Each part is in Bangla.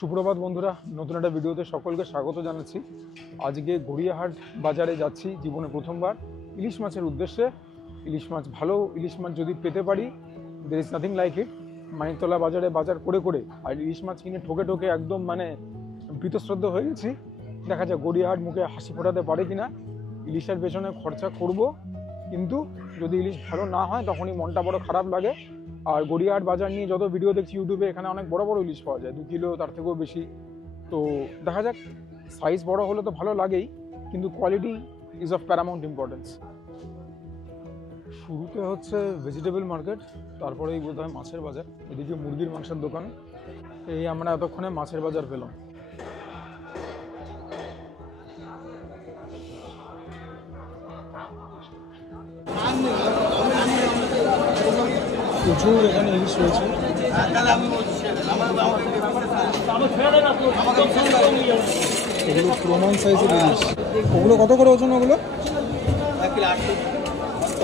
সুপ্রভাত বন্ধুরা, নতুন একটা ভিডিওতে সকলকে স্বাগত জানাচ্ছি। আজকে গড়িয়াহাট বাজারে যাচ্ছি জীবনে প্রথমবার ইলিশ মাছের উদ্দেশ্যে। ইলিশ মাছ, ভালো ইলিশ মাছ যদি পেতে পারি, there is nothing like it. Maniktala বাজারে বাজার করে করে আর ইলিশ মাছ কিনে ঠকে ঠকে একদম বীতশ্রদ্ধ হয়ে গেছি। দেখা যাক গড়িয়াহাট মুখে হাসি ফোটাতে পারে কিনা। ইলিশের পেছনে খরচা করব, কিন্তু যদি ইলিশ ভালো না হয় তখনই মনটা বড় খারাপ লাগে। আর গড়িয়াহাট বাজার নিয়ে যত ভিডিও দেখছি ইউটিউবে, এখানে অনেক বড় বড় ইলিশ পাওয়া যায়, 2 কিলো তার থেকেও বেশি। তো দেখা যাক, সাইজ বড় হলে তো ভালো লাগেই, কিন্তু quality is of Paramount importance. শুরুতে হচ্ছে ভেজিটেবল মার্কেট, তারপরেই বোধ হয় মাছের বাজার। এদিকে মুরগির মাংসের দোকান। এই আমরা এতক্ষণে মাছের বাজার পেলাম। প্রচুর এখানে ইলিশ রয়েছে। এগুলো প্রমাণ সাইজের ইলিশ। ওগুলো কত করে ওজন? ওগুলো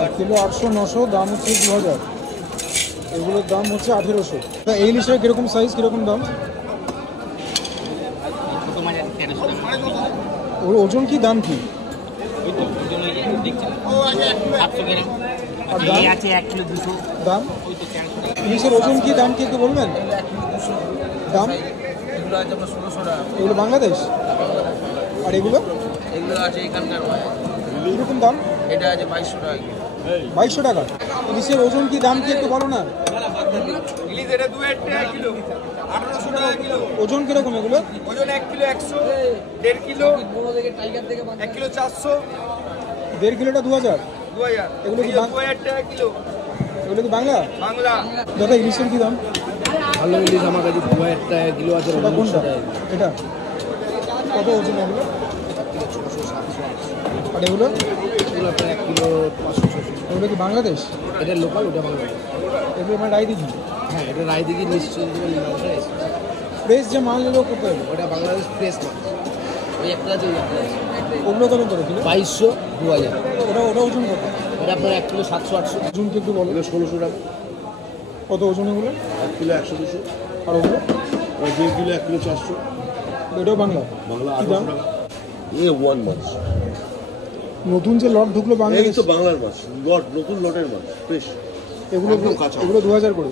1 কিলো 800 900, দাম হচ্ছে 2000। এগুলোর দাম হচ্ছে 1800। এই ইলিশের কিরকম সাইজ, কিরকম দাম? ওগুলো ওজন কি, দাম কি? দাম ইলিশের ওজন কি, দাম কি একটু বলবেন? দাম এগুলো বাংলাদেশ, আর এগুলো আছে এখানকার। কিরকম দাম? এটা আছে 2200 টাকা। 2200 টাকা। ইলিশের ওজন কি, দাম কি একটু বলো না? ইলিশ এটা 2 টাকা কিলো, 1800 টাকা কিলো। ওজন কিরকম এগুলো? ওজন 1 কিলো 100, 1.5 কিলো, 1 কিলো 400, 1.5 কিলোটা 2000। 2000। এগুলো কি 2000 টাকা কিলো। এগুলো কি বাংলা? বাংলা। দাদা ইলিশের কি দাম? ভালো ইলিশ আমার কাছে 2000 টাকা কিলো আছে। এটা কোনটা? এটা কত ওজন এগুলো? আর এগুলো? এগুলো আপনার 1 কিলো 500 600। এগুলো কি বাংলাদেশ? এটা লোকাল, ওটা বাংলাদেশ। এগুলো মানে রায়দিঘি? হ্যাঁ, এটা রায়দিঘি নিশ্চয়ই ফ্রেশ যে মাল নিলেও করতে হবে? ওটা বাংলাদেশ ফ্রেশ মাছ। ওই একটা আছে, ওই একটা আছে। ওগুলো কত করে কিলো? 2200 2000। ওটা ওজন কত? এটা আপনার 1 কিলো 700 800। ওজন কি একটু বলো? 1600 টাকা। কত ওজন এগুলো? 1 কিলো 100 200। আর ওগুলো? 2 কিলো 1 কিলো 400। এটাও বাংলা? বাংলা কি দাম? 800 টাকা। এই ওয়ান মাছ নতুন যে লট ঢুকলো বাংলাদেশ, এই তো বাংলার মাছ, লট, নতুন লটের মাছ, ফ্রেশ। এগুলো এগুলো 2000 করে।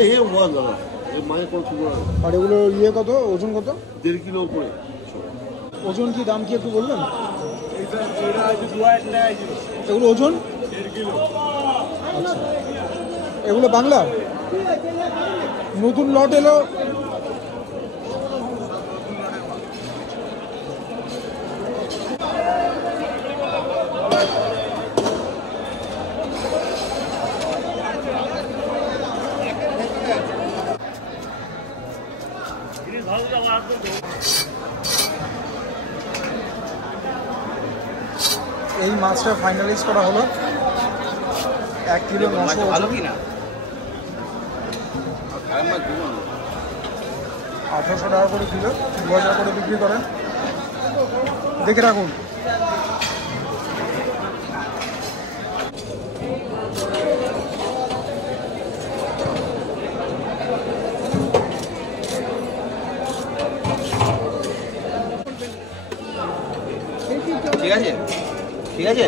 এই ওয়ান দাদা, এই মায়ের কোনো ঠিক না। আর এগুলো কত, ওজন কত? 1.5 কিলো উপরে। ওজন কি, দাম কি একটু বলবেন? এটা আছে 2000 টাকা কিলো। এগুলো ওজন 1.5 কিলো। আচ্ছা, এগুলো বাংলা? নতুন লট এলো। এই মাছটা ফাইনালাইজ করা হলো। 1 কিলো 900 ভালো ওজন, কি না? 1800 টাকা করে কিলো, 2000 করে বিক্রি করেন। দেখে রাখুন। ঠিক আছে, ঠিক আছে,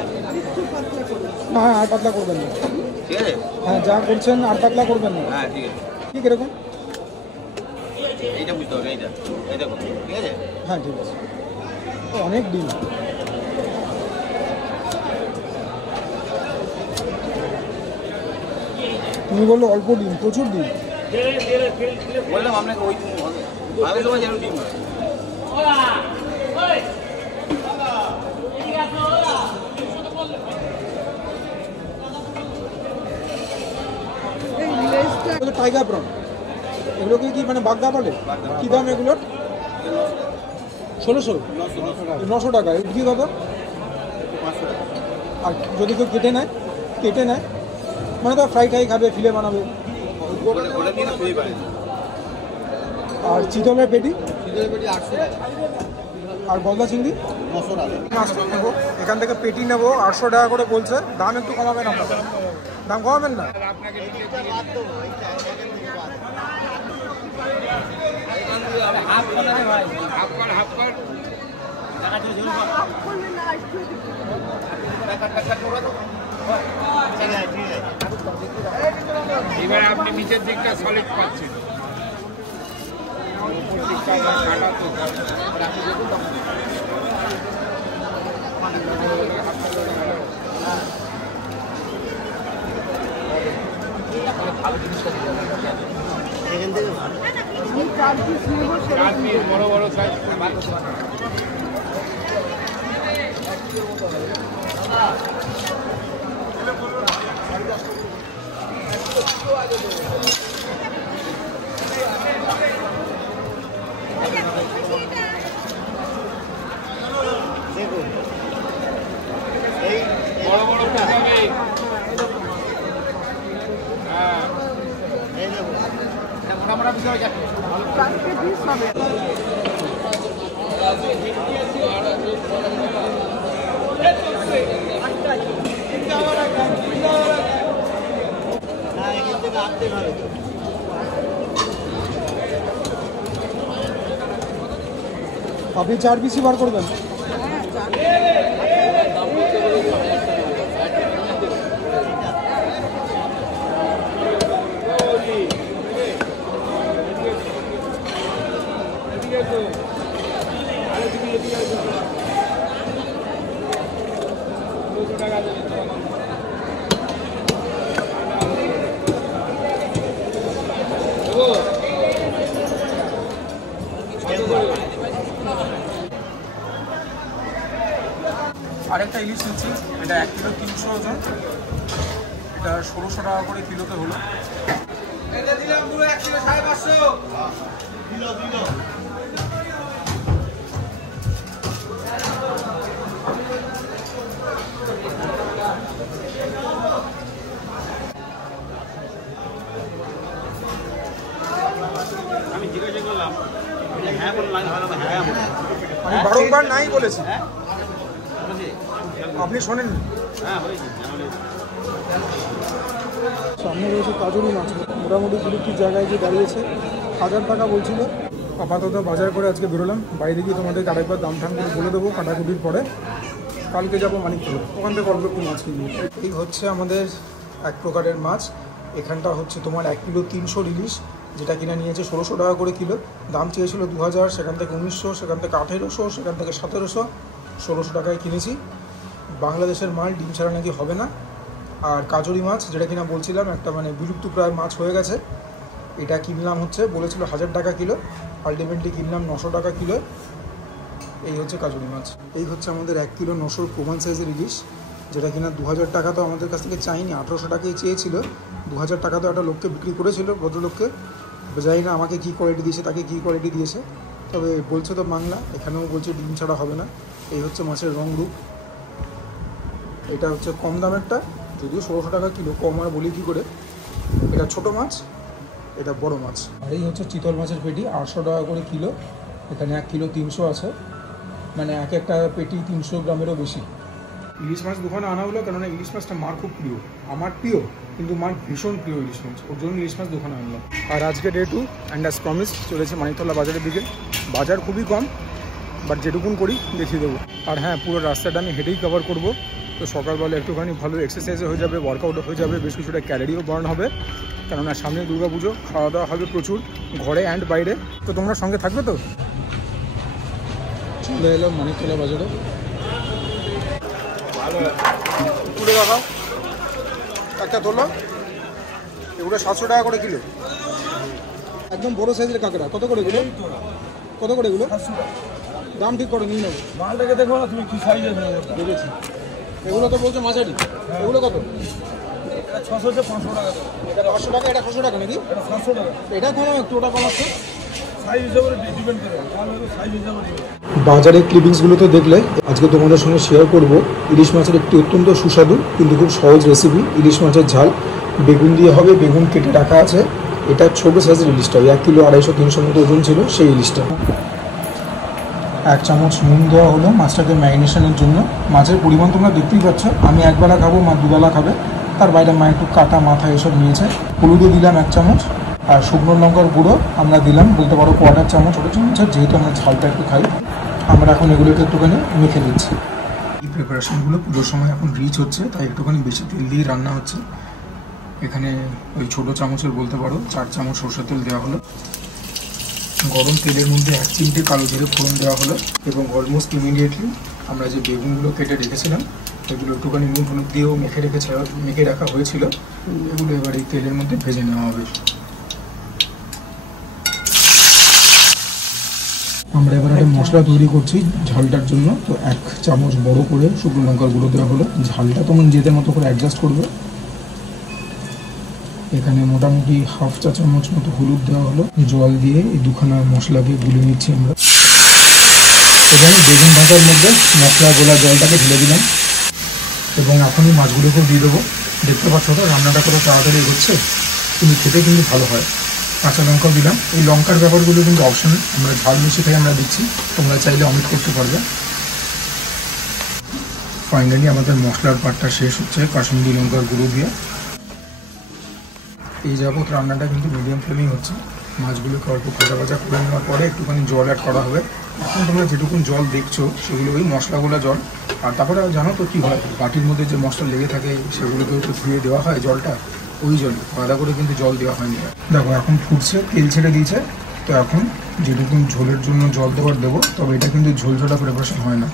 হ্যাঁ, আর পাতলা করবেন না। ঠিক আছে। হ্যাঁ, যা করছেন আর পাতলা করবেন না। হ্যাঁ, ঠিক আছে। ঠিক এরকম? এইটা বুঝতে হবে, এইটা এই দেখো, ঠিক আছে। হ্যাঁ, ঠিক আছে। অনেক ডিম। তুমি বললো অল্প ডিম, প্রচুর ডিম। বললাম আপনাকে ওই ভালো সময় যেন ডিম। টাইগার প্রন, এগুলোকে কি বাগদা বলে? কি দাম এগুলোর? 1600 900 টাকা। কি কত? আর যদি কেউ কেটে নেয় তো ফ্রাই টাই খাবে, ফিলে বানাবে। আর চিতলের পেটি? 800 টাকা। আর গলদা চিংড়ি 900 টাকা। মাছটা নেবো, এখান থেকে পেটি নেবো 800 টাকা করে বলছে। দাম একটু কমাবেন আপনারা? দাম কমাবেন না? এবার আপনি নিচের দিকটা সলিড পাচ্ছেন। বড় বড় সাইজ বড় বড় হবে। হ্যাঁ মোটামোটা বিষয় আপনি 4 পিসই বার করবেন। আরেকটা ইলিশ নিচ্ছি, এটা 1 কিলো 300 ওজন, এটা 1600 টাকা করে কিলোতে হলো। এটা দিলাম পুরো 1 কিলো 550 কিলো দিল। আমি জিজ্ঞাসা করলাম হ্যাঁ বললাম, হ্যাঁ আমি বারংবার নাই বলেছি, আপনি শোনেন। সামনে রয়েছে কাজুরি মাছ, মোটামুটি বিলুপ্তির জায়গায় যে দাঁড়িয়েছে, 1000 টাকা বলছিল। আপাতত বাজার করে আজকে বেরোলাম, বাইরে গিয়ে তোমাদেরকে আরেকবার দাম ঠাম করে বলে দেবো কাটাকুটির পরে। কালকে যাবো মানিকপুর, ওখান থেকে অল্প একটু মাছ কিনবো। এই হচ্ছে আমাদের এক প্রকারের মাছ। এখানটা হচ্ছে তোমার 1 কিলো 300 ইলিশ, যেটা কিনা নিয়েছে 1600 টাকা করে কিলো। দাম চেয়েছিল 2000, সেখান থেকে 1900, সেখান থেকে 1800, সেখান থেকে 1700, 1600 টাকায় কিনেছি। বাংলাদেশের মাল, ডিম ছাড়া নাকি হবে না। আর কাজুরি মাছ, যেটা কিনা বলছিলাম একটা মানে বিলুপ্ত প্রায় মাছ হয়ে গেছে, এটা কিনলাম হচ্ছে বলেছিল 1000 টাকা কিলো, আলটিমেটলি কিনলাম 900 টাকা কিলো। এই হচ্ছে কাজুরি মাছ। এই হচ্ছে আমাদের 1 কিলো 900 প্রমাণ সাইজের ইলিশ, যেটা কিনা 2000 টাকা তো আমাদের কাছ থেকে চাইনি, 1800 টাকাই চেয়েছিল। 2000 টাকা তো একটা লোককে বিক্রি করেছিল, ভদ্রলোককে। জানি না আমাকে কী কোয়ালিটি দিয়েছে, তাকে কী কোয়ালিটি দিয়েছে, তবে বলছে তো বাংলা, এখানেও বলছে ডিম ছাড়া হবে না। এই হচ্ছে মাছের রং রূপ। এটা হচ্ছে কম দামেরটা, যদিও 1600 টাকা কিলো, কম আর বলি কী করে। এটা ছোট মাছ, এটা বড় মাছ। আর এই হচ্ছে চিতল মাছের পেটি, 800 টাকা করে কিলো। এখানে 1 কিলো 300 আছে, মানে এক একটা পেটি 300 গ্রামেরও বেশি। ইলিশ মাছ দোকানে আনা হলো, কেননা ইলিশ মাছটা মার খুব প্রিয়, আমার প্রিয়, কিন্তু মার ভীষণ প্রিয় ইলিশ মাছ, ওর জন্য ইলিশ মাছ দোকানে আনলাম। আর আজকে ডে 2 অ্যান্ড অ্যাজ প্রমিস চলেছে মানিকতলা বাজারের দিকে। বাজার খুবই কম, বাট যেটুকুন করি দেখিয়ে দেবো। আর হ্যাঁ, পুরো রাস্তাটা আমি হেঁটেই কভার করবো। তো সকালবেলা একটুখানি ভালো এক্সারসাইজও হয়ে যাবে, ওয়ার্কআউটও হয়ে যাবে, বেশ কিছুটা ক্যালোরিও বার্ন হবে, কেননা সামনে দুর্গাপুজো, খাওয়া দাওয়া হবে প্রচুর, ঘরে অ্যান্ড বাইরে। তো তোমরা সঙ্গে থাকবে তো? চলে এলাম মানিকতলা বাজারে। তুলে দেখাও একটা, তোলো। এগুলো 700 টাকা করে কিলো, একদম বড় সাইজের কাঁকড়া। কত করে এগুলো? কত করে এগুলো? দাম ঠিক করে নিয়ে নেবো। মালটাকে দেখো না তুমি কি সাইজের দেখেছি। এগুলো তো বলছো মাঝারি, এগুলো কত? 600 থেকে 500 টাকা। এটা 500 টাকা, এটা 600 টাকা নাকি? এটা 700 টাকা। এটা কমাও একটু, ওটা কমাচ্ছে সাইজ হিসাবে ডিপেন্ড করে, সাইজ হিসাবে। বাজারের ক্লিপিংসগুলো তো দেখলে, আজকে তোমাদের সঙ্গে শেয়ার করব ইলিশ মাছের একটি অত্যন্ত সুস্বাদু কিন্তু খুব সহজ রেসিপি, ইলিশ মাছের ঝাল। বেগুন দিয়ে হবে, বেগুন কেটে রাখা আছে। এটা ছোটো সাইজের ইলিশটা, 1 কিলো 250-300 মতো ওজন ছিল সেই ইলিশটা। 1 চামচ নুন দেওয়া হলো মাছটাকে ম্যারিনেশনের জন্য। মাছের পরিমাণ তোমরা দেখতেই পাচ্ছ, আমি একবেলা খাবো, মা দুবেলা খাবে, তার বাইরে মা একটু কাটা মাথা এসব নিয়েছে। হলুদও দিলাম 1 চামচ, আর শুকনো লঙ্কার গুঁড়ো আমরা দিলাম বলতে পারো কোয়ার্টার চামচ, ছোটো চামচ, যেহেতু আমরা ঝালটা একটু খাই। আমরা এখন এগুলোকে একটুখানি মেখে নিচ্ছি। এই প্রিপারেশনগুলো পুজোর সময় এখন রিচ হচ্ছে, তাই একটুখানি বেশি তেল দিয়ে রান্না হচ্ছে। এখানে ওই ছোটো চামচের বলতে পারো 4 চামচ সরষের তেল দেওয়া হলো। গরম তেলের মধ্যে 1 চিমটে কালো জিরে ফোড়ন দেওয়া হলো এবং অলমোস্ট ইমিডিয়েটলি আমরা যে বেগুনগুলো কেটে রেখেছিলাম এগুলো একটুখানি নুন হলুদ দিয়েও মেখে রাখা হয়েছিল, এগুলো এবার এই তেলের মধ্যে ভেজে নেওয়া হবে। আমরা এবার একটা মশলা তৈরি করছি ঝালটার জন্য। তো 1 চামচ বড় করে শুকনো লঙ্কার গুঁড়ো দেওয়া হলো। ঝালটা তোমরা নিজেদের মতো করে অ্যাডজাস্ট করবে। এখানে মোটামুটি 1/2 চা চামচ মতো হলুদ দেওয়া হলো। জল দিয়ে এই দুখানা মশলাকে গুলে নিচ্ছি আমরা। এবং বেগুন ভাজার মধ্যে মশলা গোলা জলটাকে ঢেলে দিলাম এবং এখনই মাছগুলোকেও দিয়ে দেবো। দেখতে পাচ্ছ তো রান্নাটা কত তাড়াতাড়ি হচ্ছে, কিন্তু খেতে কিন্তু ভালো হয়। কাঁচা লঙ্কাও দিলাম। এই লঙ্কার ব্যাপারগুলো কিন্তু অপশন, আমরা ঝাল বেশি খাই আমরা দিচ্ছি, তোমরা চাইলে অমিট করতে পারবে। ফাইনালি আমাদের মশলার পাটটা শেষ হচ্ছে কাশ্মীরি লঙ্কার গুঁড়ো দিয়ে। এই যাবত রান্নাটা কিন্তু মিডিয়াম ফ্লেমেই হচ্ছে। মাছগুলোকে অল্প ভাজা ভাজা করে নেওয়ার পরে একটুখানি জল অ্যাড করা হবে। এখন তোমরা যেটুকুন জল দেখছো সেগুলো ওই মশলাগুলো জল। আর তারপরে জানো তো কী হয়, বাটির মধ্যে যে মশলা লেগে থাকে সেগুলোকেও তো ধুয়ে দেওয়া হয় জলটা, ওই জল আলাদা করে কিন্তু জল দেওয়া হয়নি। দেখো এখন ফুটছে, তেল ছেড়ে দিয়েছে। তো এখন যেটুকুন ঝোলের জন্য জল দেবো, তবে এটা কিন্তু ঝোল ঝোলা প্রিপারেশন হয় না,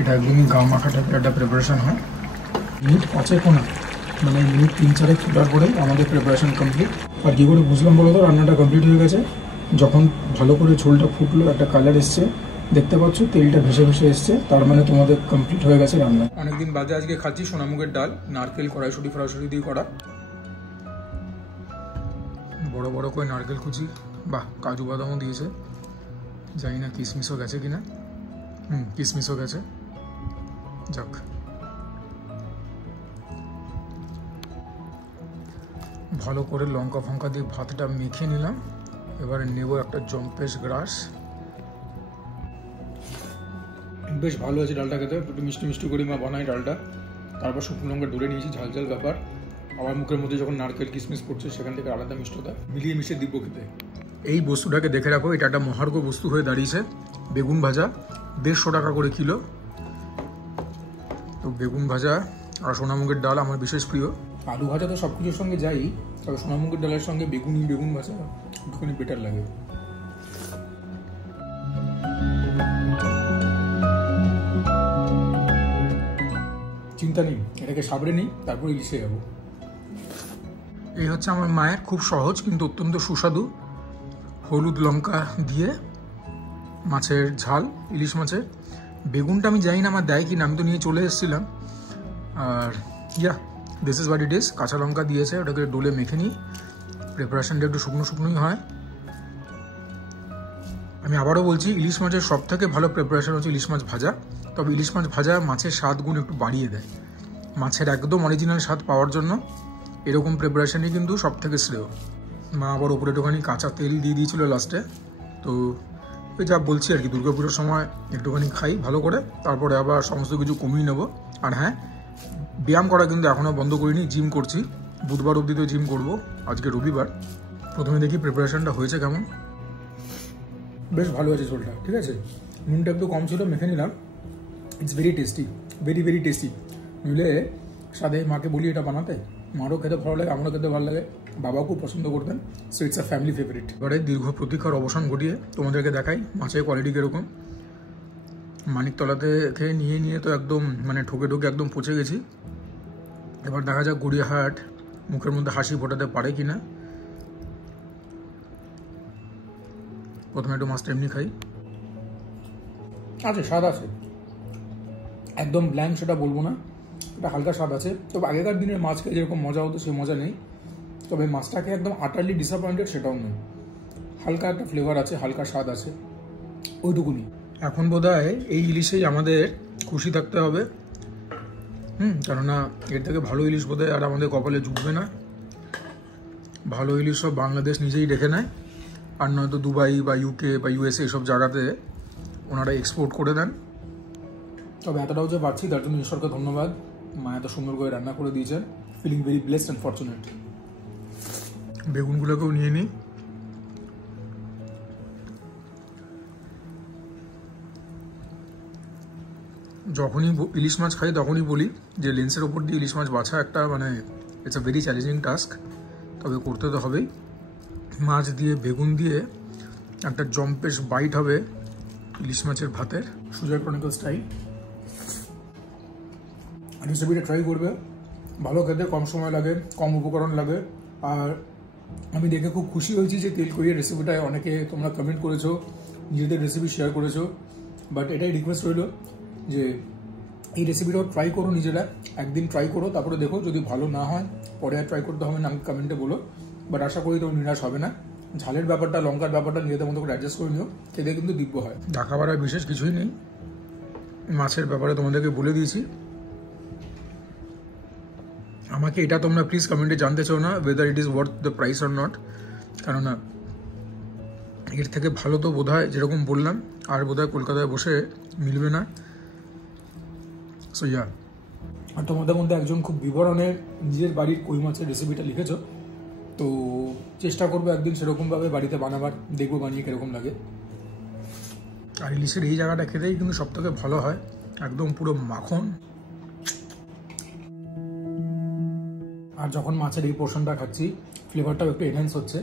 এটা একদমই গা মাখা টাইপের একটা প্রিপারেশন হয়। মিনিট 5 না, মানে মিনিট 3-4 ফোটার পরে আমাদের প্রিপারেশন কমপ্লিট। আর কী করে বুঝলাম বলো তো রান্নাটা কমপ্লিট হয়ে গেছে? যখন ভালো করে ঝোলটা ফুটলো, একটা কালার এসছে, দেখতে পাচ্ছ তেলটা ভেসে ভেসে এসছে, তার মানে তোমাদের কমপ্লিট হয়ে গেছে রান্না। অনেকদিন বাদে আজকে খাচ্ছি সোনামুগের ডাল, নারকেল কড়াইশুঁটি ফড়াইশুঁটি দিয়ে করা, বড় বড় করে নারকেল কুচি, বাহ কাজু বাদামও দিয়েছে, জানি না কিশমিশও গেছে কিনা। কিশমিশও গেছে। যাক, ভালো করে লঙ্কা ফঙ্কা দিয়ে ভাতটা মেখে নিলাম। এবারে নেব একটা জম্পেশ গ্রাস। বেশ ভালো আছে ডালটা খেতে, একটু মিষ্টি মিষ্টি করে মা বানাই ডালটা। তারপর শুকনো লঙ্কা ডলে নিয়েছি, ঝাল ঝাল ব্যাপার। আমার মুখের মধ্যে যখন নারকেল কিশমিশ পড়ছে সেখান থেকে আলাদা মিষ্টতা, মিলিয়ে মিশিয়ে দিব খেতে। এই বস্তুটাকে দেখে রাখো, এটা একটা মহার্ঘ বস্তু হয়ে দাঁড়িয়েছে। বেগুন ভাজা 150 টাকা করে কিলো। তো বেগুন ভাজা আর সোনামুগের ডাল আমার বিশেষ প্রিয়। আলু ভাজা তো সব কিছুর সঙ্গে যাই, তবে সোনামুগের ডালের সঙ্গে বেগুন ভাজা একটুখানি বেটার লাগে। চিন্তা নেই, এটাকে সাবড়ে নিই, তারপর ইলিশে যাবো। এই হচ্ছে আমার মায়ের খুব সহজ কিন্তু অত্যন্ত সুস্বাদু হলুদ লঙ্কা দিয়ে মাছের ঝাল, ইলিশ মাছের। বেগুনটা আমি জানি না আমার দেয় কিনা, আমি তো নিয়ে চলে এসেছিলাম। আর this is what it is. কাঁচা লঙ্কা দিয়েছে, ওটাকে ডোলে মেখে নিই। প্রিপারেশনটা একটু শুকনো শুকনোই হয়। আমি আবারও বলছি, ইলিশ মাছের সব থেকে ভালো প্রিপারেশন হচ্ছে ইলিশ মাছ ভাজা। তবে ইলিশ মাছ ভাজা মাছের স্বাদ গুণ একটু বাড়িয়ে দেয়। মাছের একদম অরিজিনাল স্বাদ পাওয়ার জন্য এরকম প্রিপারেশনই কিন্তু সব থেকে শ্রেয়। মা আবার ওপরে একটুখানি কাঁচা তেল দিয়ে দিয়েছিল লাস্টে। তো ওই যা বলছি আর কি, দুর্গাপুজোর সময় একটুখানি খাই ভালো করে, তারপরে আবার সমস্ত কিছু কমিয়ে নেবো। আর হ্যাঁ, ব্যায়াম করা কিন্তু এখনও বন্ধ করিনি, জিম করছি। বুধবার অবধি তো জিম করবো, আজকে রবিবার। প্রথমে দেখি প্রিপারেশনটা হয়েছে কেমন। বেশ ভালো আছে ঝোলটা, ঠিক আছে। নুনটা একটু কম ছিল, মেখে নিলাম। It's very tasty, very very tasty. নইলে সাথে মাকে বলি এটা বানাতে, মারও খেতে ভালো লাগে, আমারও খেতে ভালো লাগে, বাবাও খুব পছন্দ করতেন। So it's a family favourite. এবারে দীর্ঘ প্রতীক্ষার অবসান ঘটিয়ে তোমাদেরকে দেখাই মাছের কোয়ালিটি কীরকম। মানিকতলাতে খেয়ে নিয়ে তো একদম মানে ঠকে একদম পচে গেছি। এবার দেখা যাক গড়িয়াহাট মুখের মধ্যে হাসি ফোটাতে পারে কিনা। প্রথমে একটু মাছটা এমনি খাই। আছে, স্বাদ আছে, একদম ব্ল্যাঙ্ক সেটা বলবো না, এটা হালকা স্বাদ আছে। তবে আগেকার দিনের মাছ খেয়ে যেরকম মজা হতো সে মজা নেই। তবে মাছটাকে একদম আটারলি ডিসঅ্যাপয়েন্টেড সেটাও নয়, হালকা একটা ফ্লেভার আছে, হালকা স্বাদ আছে, ওইটুকুনি। এখন বোধহয় এই ইলিশেই আমাদের খুশি থাকতে হবে। কেননা এর থেকে ভালো ইলিশ বোধহয় আর আমাদের কপালে জুটবে না। ভালো ইলিশ সব বাংলাদেশ নিজেই রেখে নেয়, আর নয়তো দুবাই বা ইউকে বা ইউএসএ এইসব জায়গাতে ওনারা এক্সপোর্ট করে দেন। তবে এতটাও যে পাচ্ছি তার জন্য ঈশ্বরকে ধন্যবাদ। মা এত সুন্দর করে রান্না করে দিয়েছেন। Feeling very blessed and fortunate. বেগুনগুলোকেও নিয়ে নিই। যখনই ইলিশ মাছ খাই তখনই বলি যে লেন্সের ওপর দিয়ে ইলিশ মাছ বাছা একটা মানে it's a very challenging task, তবে করতে তো হবেই। মাছ দিয়ে বেগুন দিয়ে একটা জম্পেশ বাইট হবে ইলিশ মাছের ভাতের, সুজয় ক্রনিকল স্টাইল। আর রেসিপিটা ট্রাই করবে, ভালো খেতে, কম সময় লাগে, কম উপকরণ লাগে। আর আমি দেখে খুব খুশি হয়েছি যে তেলকড়ির রেসিপিটায় অনেকে তোমরা কমেন্ট করেছো, নিজেদের রেসিপি শেয়ার করেছো। বাট এটাই রিকোয়েস্ট রইল যে এই রেসিপিটাও ট্রাই করো নিজেরা, একদিন ট্রাই করো, তারপরে দেখো যদি ভালো না হয় পরে আর ট্রাই করতে হবে না, আমাকে কমেন্টে বলো। বাট আশা করি তো নিরাশ হবে না। ঝালের ব্যাপারটা, লঙ্কার ব্যাপারটা নিজেদের মতো করে অ্যাডজাস্ট করে নিও, খেতে কিন্তু দিব্য হয়। ঢাকা বাড়ার বিশেষ কিছুই নেই, মাছের ব্যাপারে তোমাদেরকে বলে দিয়েছি। আমাকে এটা তোমরা প্লিজ কমেন্টে জানতে চাও না weather it is worth the price or not, কেননা এর থেকে ভালো তো বোধহয় যেরকম বললাম আর বোধহয় কলকাতায় বসে মিলবে না। সো ইয়া, আর তোমাদের মধ্যে একজন খুব বিবরণে নিজের বাড়ির কই মাছের রেসিপিটা লিখেছো, তো চেষ্টা করবো একদিন সেরকমভাবে বাড়িতে বানাবার, দেখবো বানিয়ে কীরকম লাগে। আর ইলিশের এই জায়গাটা খেতেই কিন্তু সব থেকে ভালো হয়, একদম পুরো মাখন। আর যখন মাছের এই পোর্শনটা খাচ্ছি ফ্লেভারটাও একটু এনহ্যান্স হচ্ছে।